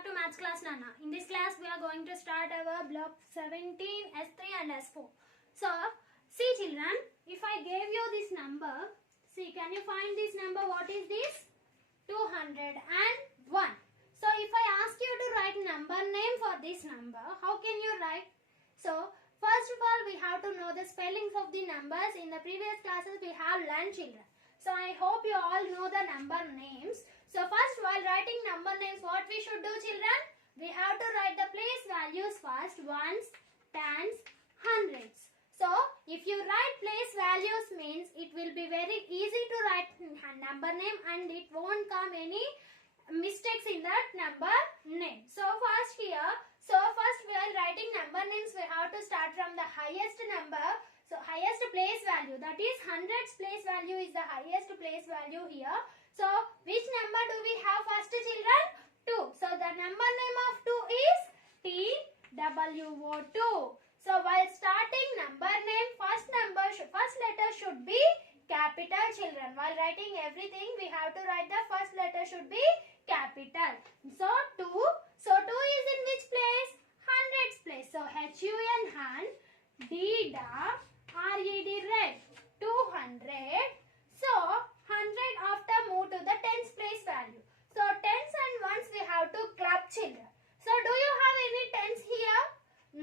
back to Maths class Nana. In this class we are going to start our block 17, S3 and S4. So, see children, if I gave you this number, see, can you find this number? What is this? 201. So, if I ask you to write number name for this number, how can you write? So, first of all, we have to know the spellings of the numbers. In the previous classes, we have learned children. So, I hope you all know the number names. So, first, while writing number names, what we should do children? We have to write the place values first, ones, tens, hundreds. So, if you write place values means it will be very easy to write number name and it won't come any mistakes in that number name. So, first while writing number names, we have to start from the highest number. So, highest place value, that is hundreds place value is the highest place value here. So, which number do we have first children? 2. So, the number name of 2 is TWO2. So, while starting number name, first letter should be capital children. While writing everything, we have to write the first letter should be capital. So, 2. So, 2 is in which place? Hundreds place. So, HUN hand, DDA, RED red, 200. So, 100 after move to the tens place value. So, tens and ones we have to club children. So, do you have any tens here?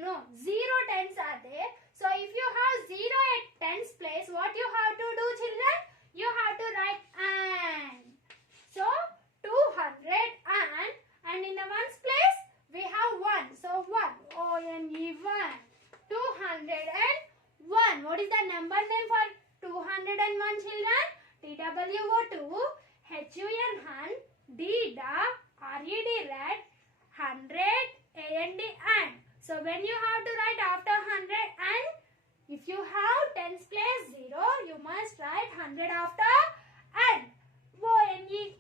No, 0 tens are there. So, if you have 0 at tens place, what you have to do children? You have to write and. So, 200 and in the ones place, we have 1. So, 1, O-N-E 1, 201. What is the number name for 201 children? TWO2, HUN hand, DDA, RED red, 100, AND and. So when you have to write after 100 and, if you have tens place 0, you must write 100 after and. ONE 1.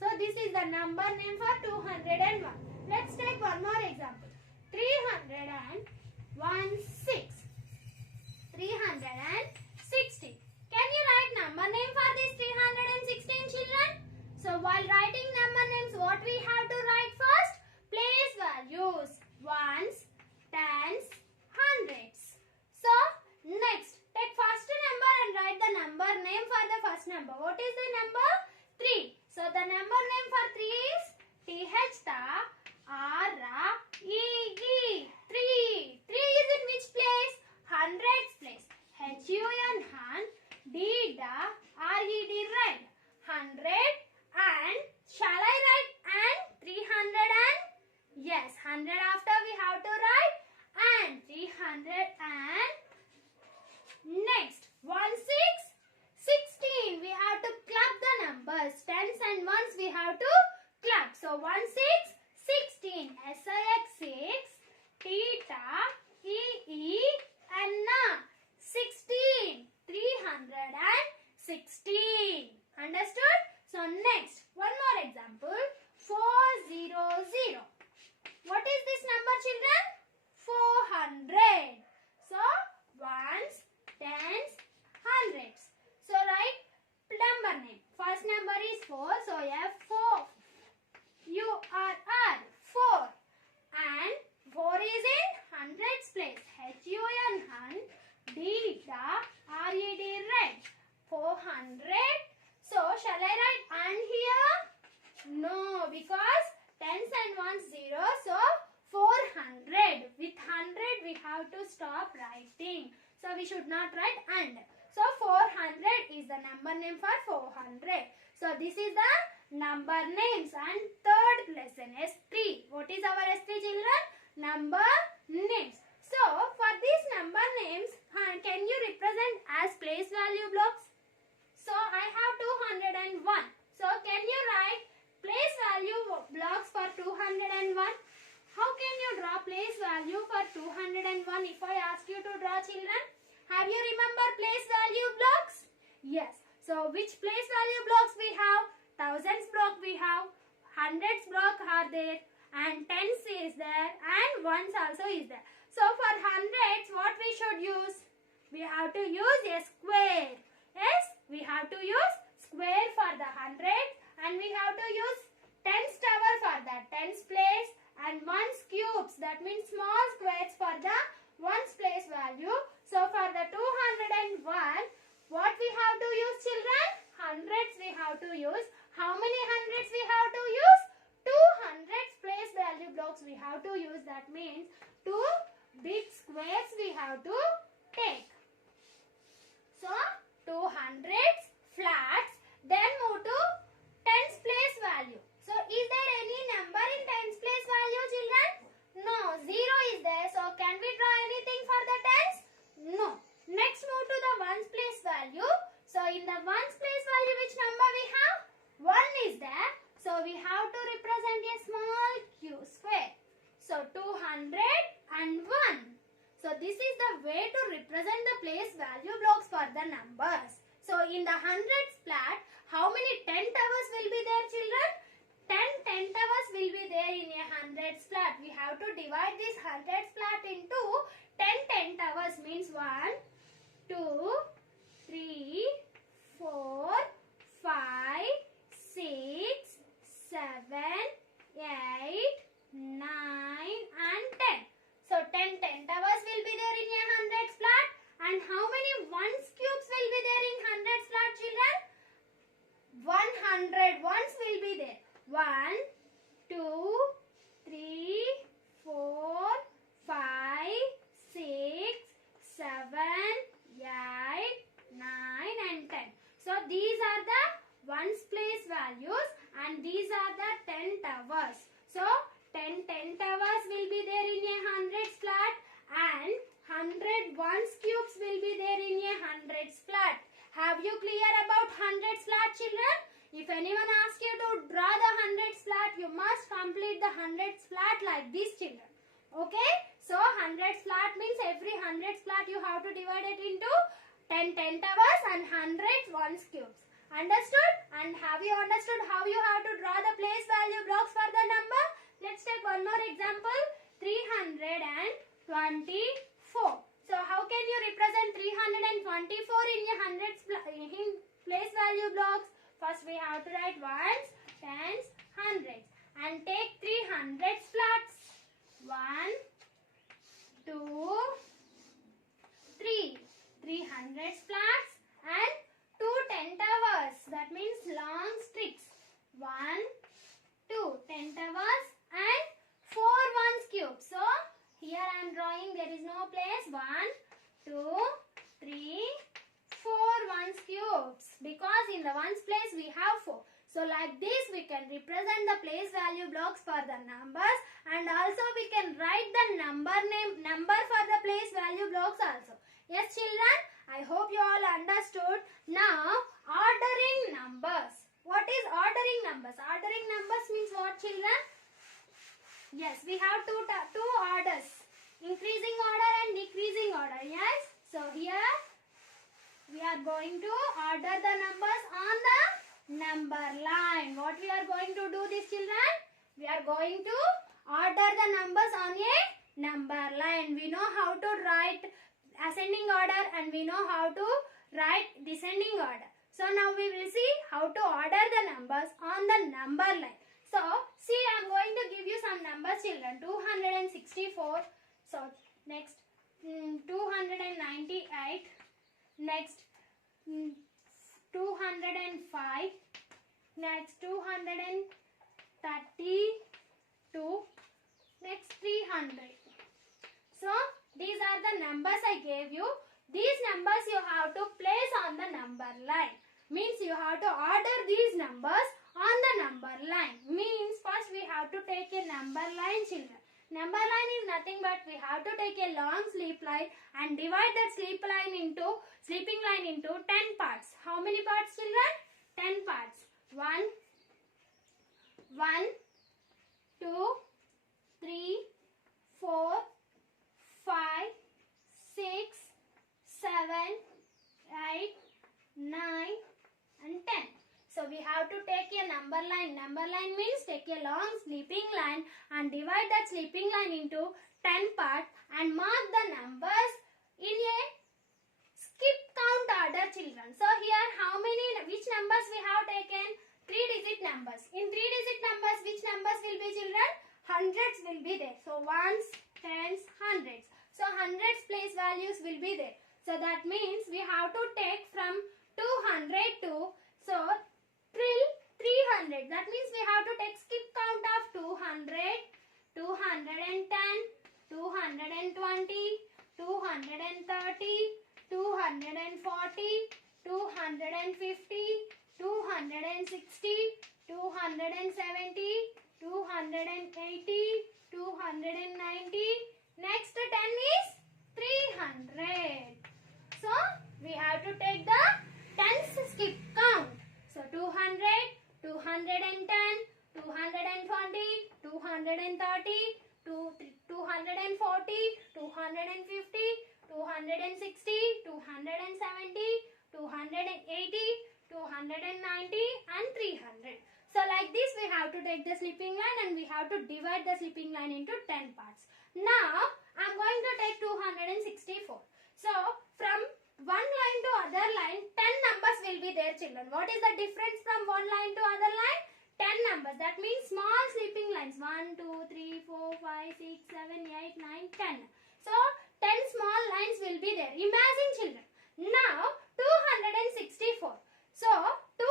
So this is the number name for 201. Let's take one more example. 316. 360. Can you write number name for this 316 children? So while writing number names, what we have to write first? Place values. Ones, tens, hundreds. So next, take first number and write the number name for the first number. What is the number? 3. So the number name for 3 is THREE. 3. 3 is in which place? Hundreds place. HUN hand, DDA, RED red, 100 and. Shall I write and 300 and? Yes, 100 after we have to write and 300 and. Next, 16. We have to club the numbers. Tens and ones we have to club. So 16. SIX 6. Theta, EE and Na. 16. 316. Understood? So next, one more example. 400. What is this number children? 400. So ones, tens, hundreds. So write number name. First number is 4. So F4. URR 4. And 4 is in hundreds place. HUN hand, DDA, RED red, 400. So shall I write and here? No, because tens and ones 0. So 400. With 100 we have to stop writing. So we should not write and. So 400 is the number name for 400. So this is the number names and third lesson S3. What is our S3 children? Number names. So for these number names, can you represent as place value blocks? So I have 201. So can you write place value blocks for 201? How can you draw place value for 201 if I ask you to draw children? Have you remember place value blocks? Yes. So which place value blocks we have? Thousands block we have. Hundreds block are there. And tens is there. And ones also is there. So for hundreds, what we should use? We have to use a square. Yes, we have to use square for the hundreds and we have to use tens tower for the tens place have to use? How many hundreds we have to use? 200 place value blocks we have to use. That means 2 big squares we have to take. So 200 flats, then move to tens place value. So is there any number in tens place value, children? No, 0 is there. So can we draw anything for the tens? No. Next move to the ones place value. So in the ones place value, which number we have? 1 is there. So we have to represent a small square. So 200 and 1. So this is the way to represent the place value blocks for the numbers. So in the hundreds flat, how many 10 towers will be there, children? 10 towers will be there in a hundreds flat. We have to divide this hundreds flat into 10 towers, means 1, 2, 3, 4, 5, 6, 7, 8, 9 and 10. So 10 towers will be there in a hundreds flat. And how many ones cubes will be there in hundreds flat, children? 100 ones will be there. 1, 2, 3, 4, 5, 6, 7, 8, 9 and 10. So these are the ones place values and these are the 10 towers. So 10 towers will be there in a hundreds flat and 100 ones cubes will be there in a hundreds flat. Have you clear about hundreds flat, children? If anyone asks you to draw the hundreds flat, you must complete the hundreds flat like this, children. Okay? So hundreds flat means every hundreds flat you have to divide it into 10 towers and hundreds ones cubes. Understood? And have you understood how you have to draw the place value blocks for the number? Let's take one more example. 324. So how can you represent 324 in a hundreds place value blocks? First we have to write ones, tens, hundreds and take 300 flats. 1, 2, 3. 300 flats and 2 10 towers. That means long sticks. 1, 2 10 towers and 4 ones cubes. So here I am drawing, there is no place. 1, 2, 3, 4 ones cubes. Because in the ones place we have 4. So like this we can represent the place value blocks for the numbers and also we can write the number for the place value blocks also. Yes, children, I hope you all understood. Now ordering numbers. What is ordering numbers? Ordering numbers means what, children? Yes, we have two orders. Increasing order and decreasing order. Yes. So here we are going to order the numbers on the number line. What we are going to do this, children? We are going to order the numbers on a number line. We know how to write ascending order and we know how to write descending order. So now we will see how to order the numbers on the number line. So see, I am going to give you some numbers, children. 264. So next 298. Next 205. Next 232. Next 300. So these are the numbers I gave you. These numbers you have to place on the number line. Means you have to order these numbers on the number line. Means first we have to take a number line, children. Number line is nothing but we have to take a long sleep line and divide that sleeping line into 10 parts. How many parts, children? 10 parts. 1, 2, 3, 4, 5, 6, 7, 8, 9 and 10. So we have to take a number line. Number line means take a long sleeping line and divide that sleeping line into 10 parts and mark the numbers in a skip count order, children. So here which numbers we have taken? 3-digit numbers. In 3-digit numbers, which numbers will be, children? Hundreds will be there. So ones, tens, hundreds. So hundreds place values will be there. So that means we have to take from 200 to 3 have to take skip count of 200, 210, 220, 230, 240, 250, 260, 270, 280, 290. Next 10 is 300. So we have to take the tens skip count. So 200, 210, 220, 230, 240, 250, 260, 270, 280, 290 and 300. So like this we have to take the slipping line and we have to divide the slipping line into 10 parts. Now I am going to take 264. So from one line to other line 10 numbers will be there, children. What is the difference from one line to other line? 10 numbers. That means small slipping lines. 1, 2, 3, 4, 5, 6, 7, 8, 9, 10. So 10 small lines will be there. Imagine, children. Now 264. So 264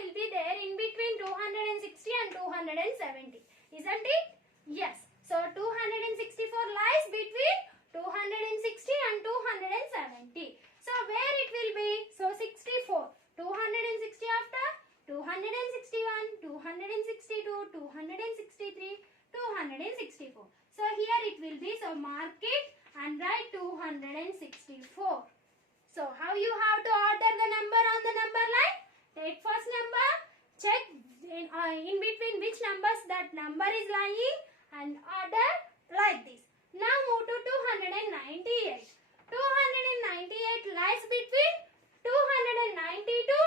will be there in between 260 and 270. Isn't it? Yes. So 264 lies between 260 and 270. So where it will be? So 64. 260 after 261, 262, 263, 264. So here it will be. So mark it and write 264. So how you have to order the number on the number line? Take first number, check in between which numbers that number is lying and order like this. Now move to 298. 298 lies between 290 to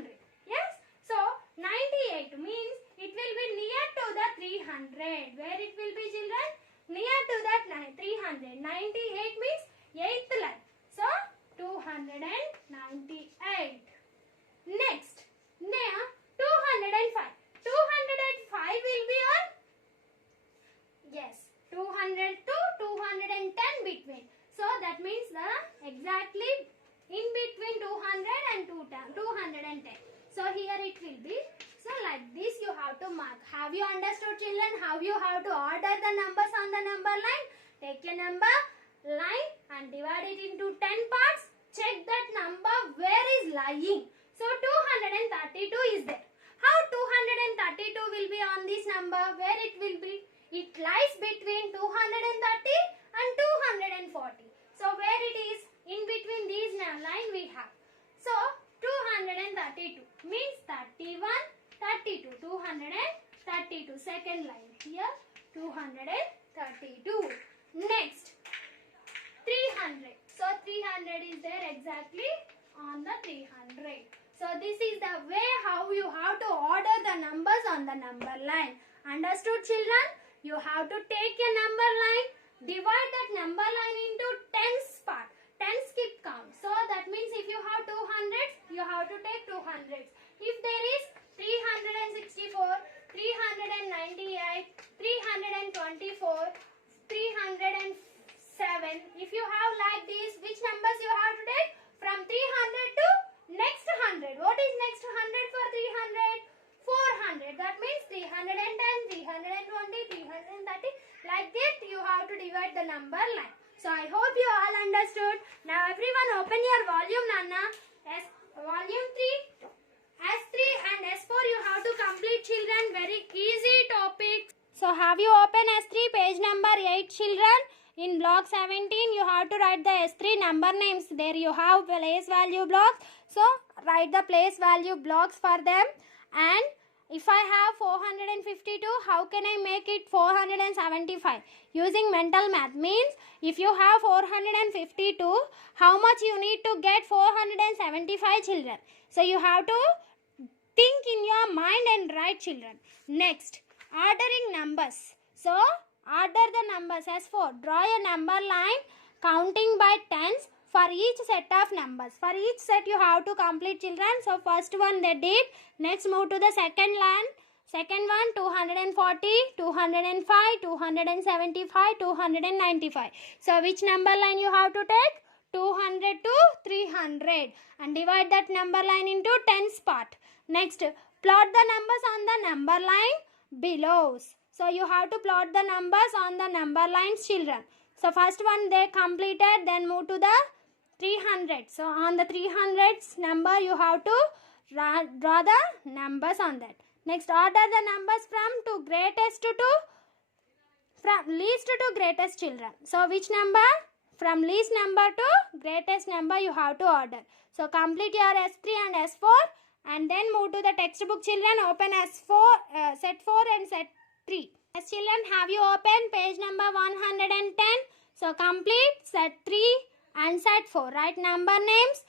300. Yes. So 98 means it will be near to the 300. Where it will be, children? Near to that 300. 98 means 8th line. So 298. Next, now 205. 205 will be on, yes, 200 to 210 between. So that means the exactly in between 200 and 210. So here it will be. So like this you have to mark. Have you understood, children, how you have to order the numbers on the number line? Take a number line and divide it into 10 parts. Check that number where is lying. So 232 is there. How 232 will be on this number? Where it will be? It lies between 230 and 240. So where it is? In between these line we have. So 232 means 31, 32. 232. Second line here 232. Next 300. So 300 is there exactly on the 300. So this is the way how you have to order the numbers on the number line. Understood, children? You have to take a number line, divide that number line into 10 part, 10 skip count. So that means if you have 200s, you have to take 200s. If there is 364, 398, 324, 307. If you have like this, which numbers you have to take? From 300 to next 100. What is next 100 for 300? 400. That means 310, 320, 330. Like that you have to divide the number line. So I hope you all understood. Now everyone open your volume, Nana. Yes, volume 3. S3 and S4 you have to complete, children. Very easy topic. So have you open S3 page number 8, children? In block 17 you have to write the S3 number names. There you have place value blocks. So write the place value blocks for them. And if I have 452, how can I make it 475? Using mental math means if you have 452, how much you need to get 475, children? So you have to think in your mind and write, children. Next, ordering numbers. So order the numbers as 4. Draw a number line counting by tens for each set of numbers. For each set you have to complete, children. So first one they did. Next move to the second line. Second one 240, 205, 275, 295. So which number line you have to take? 200 to 300 and divide that number line into tens part. Next Plot the numbers on the number line below. So you have to plot the numbers on the number lines, children. So first one they completed, then move to the 300. So on the 300s number you have to draw the numbers on that. Next, order the numbers from least to greatest, children. So which number? From least number to greatest number you have to order. So complete your S3 and S4 and then move to the textbook, children. Open S4, set 4 and set 3. Yes, children, have you opened page number 110? So complete set 3 and set 4. Write number names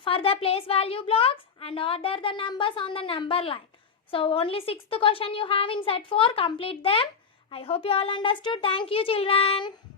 for the place value blocks and order the numbers on the number line. So only 6th question you have in set 4. Complete them. I hope you all understood. Thank you, children.